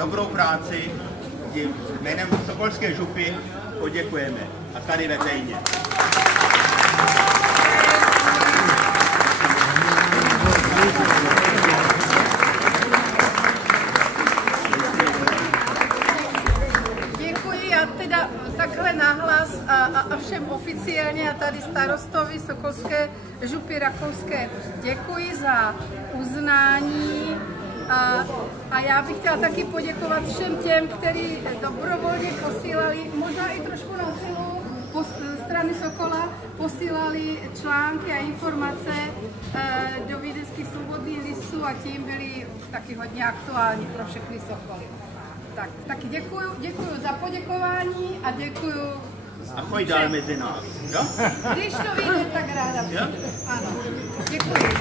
dobrou práci, jménem Sokolské župy poděkujeme. A tady veřejně. Děkuji, já teda takhle nahlas a všem oficiálně a tady starostovi Sokolské župy Rakouské děkuji za uznání. A já bych chtěla taky poděkovat všem těm, kteří dobrovolně posílali, možná i trošku na silu strany Sokola, posílali články a informace do Vídeňských svobodných listů a tím byli taky hodně aktuální pro všechny Sokoly. Tak, taky děkuju za poděkování a děkuju. A pojď dál mezi nás, jo? Když to vyjde, tak ráda přijdu. Ano, děkuji.